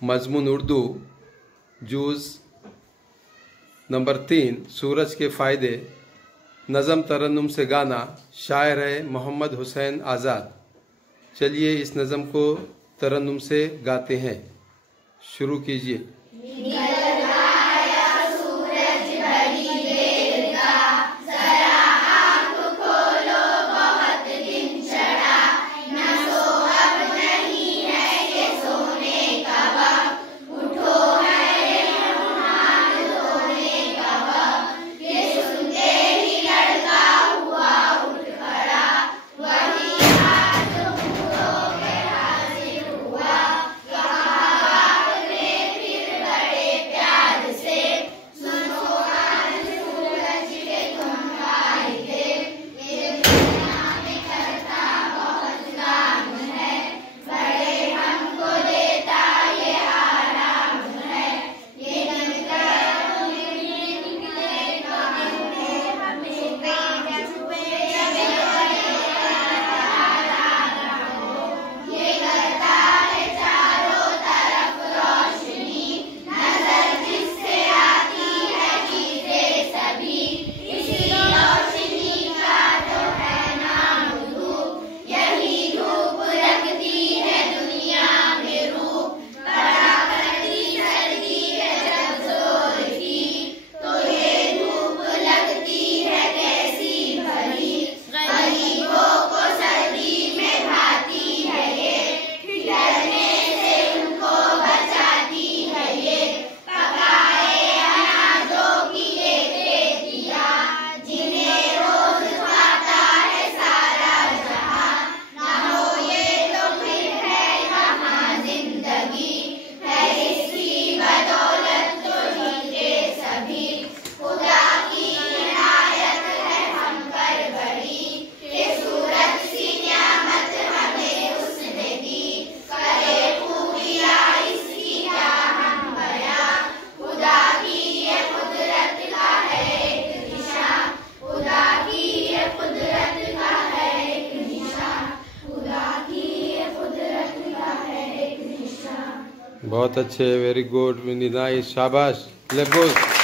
मजमून Urdu use number 3 सूरज के फ़ायदे। नज़म तरन्नुम से गाना, शायर है मोहम्मद हुसैन आज़ाद। चलिए इस नज़म को तरन्नुम से गाते हैं। शुरू कीजिए। बहुत अच्छे, वेरी गुड, वेरी नाइस, शाबाश, लेट्स गो।